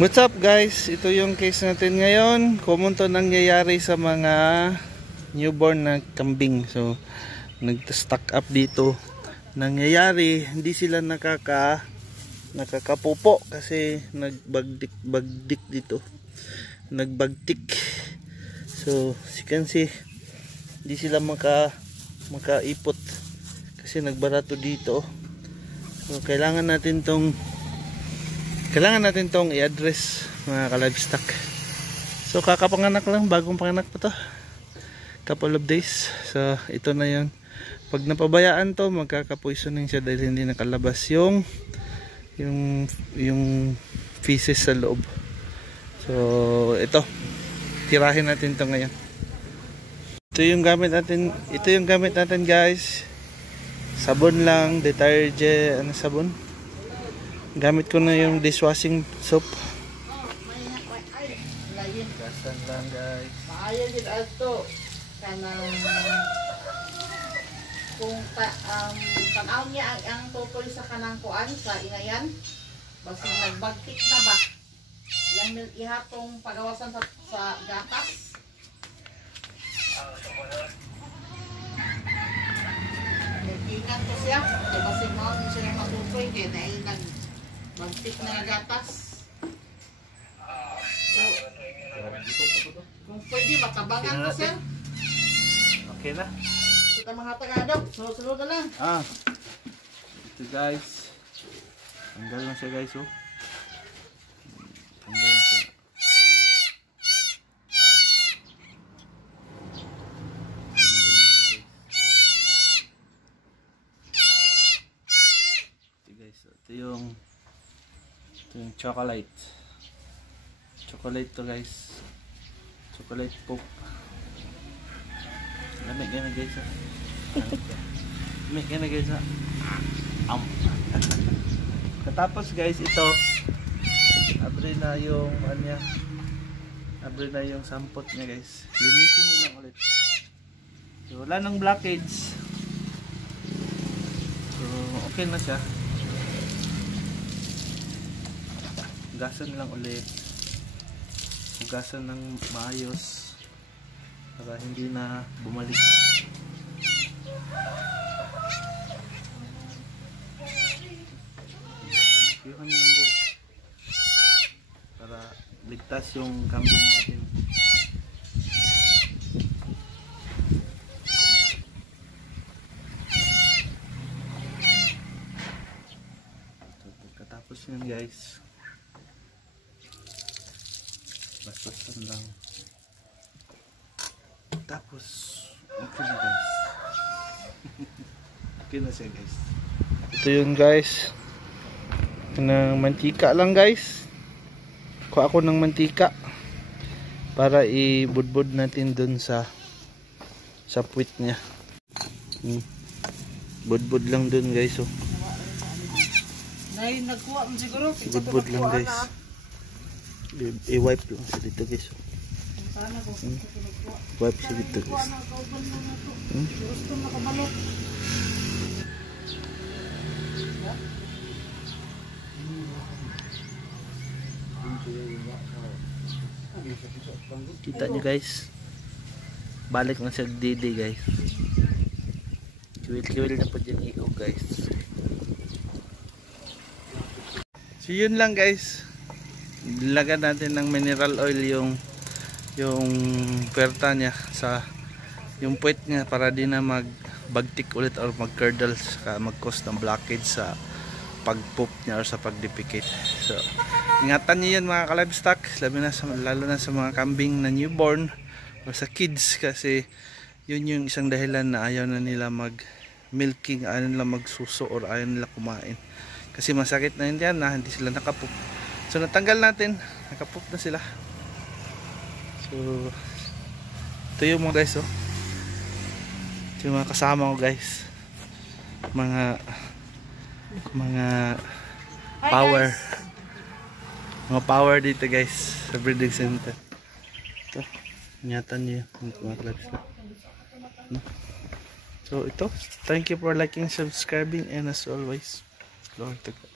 What's up guys? Ito yung case natin ngayon. Common to nangyayari sa mga newborn na kambing. So, nag-stock up dito. Nangyayari, hindi sila nakakapupo kasi nagbagdik dito. Nagbagtik. So, you can see, hindi sila makaipot kasi nagbarato dito. So, kailangan natin tong i-address mga ka-livestock. So kakapanganak lang, bagong panganak pa to, couple of days. So ito na yun, pag napabayaan to magkaka-poisoning siya dahil hindi nakalabas yung feces sa loob. So ito, tirahin natin to ngayon. Ito yung gamit natin guys. Sabon lang, detergent, ano sabon, gamit ko na yung dishwashing soap. Gasan lang guys. Maayo din ato kanang kung tanaw niya ang tutoy sa kanang kuan sa inayan. Basta nagbagtik na ba? Yang ihatong pagawasan sa gatas. Ingat ko siya. Kasi mao ni siya matutoy kay dahil bagtik na gatas. Kung pwede, makabangan ko, sir. Okay na. Kita mga tagadok. Sunod-sunod na lang. Ito guys. Tanggal na siya guys. Oh. Tanggal na siya. Ito guys. Ito yung chocolate to guys, chocolate poke. Lamig na guys, lamig na guys. Katapos guys, ito abre na yung anya, abre na yung sampot niya guys. Linisin nyo lang ulit. So wala nang blockage, so okay na siya. Hugasan lang ulit, hugasan ng maayos para hindi na bumalik. Yun lang guys, para ligtas yung kambing natin. So, pagkatapos yun guys, bastasan lang. Tapos okay na guys. Okay na siya guys. Ito yun guys, ng mantika lang guys. Kuha ako ng mantika para ibudbud natin dun sa puwit niya. Budbud lang dun guys. Oh. Nagkuha mo siguro. Budbud lang guys. I-wipe lang siya dito guys. Wipe siya dito guys. Kita nyo guys, balik na siya didi guys. Kiwil-kiwil na po dyan iog guys. So yun lang guys, ilagan natin ng mineral oil yung puwerta niya sa yung puwet niya para di na magbagtik ulit or mag-curdle, mag-cause ng blockage sa pag-poop niya or sa pag-defecate. So ingatan niyo yan mga ka-livestock, lalo na sa mga kambing na newborn o sa kids, kasi yun yung isang dahilan na ayaw na nila mag-milking, ayaw nila magsuso or ayaw nila kumain kasi masakit na hindi sila nakapoop. So natanggal natin, nakapoop na sila. So ito yung mga guys, oh. Ito yung mga kasama ko guys, mga power dito guys sa breeding center. Ito, ingatan niyo mga ka-livestock. So ito, thank you for liking, subscribing, and as always, glory to God.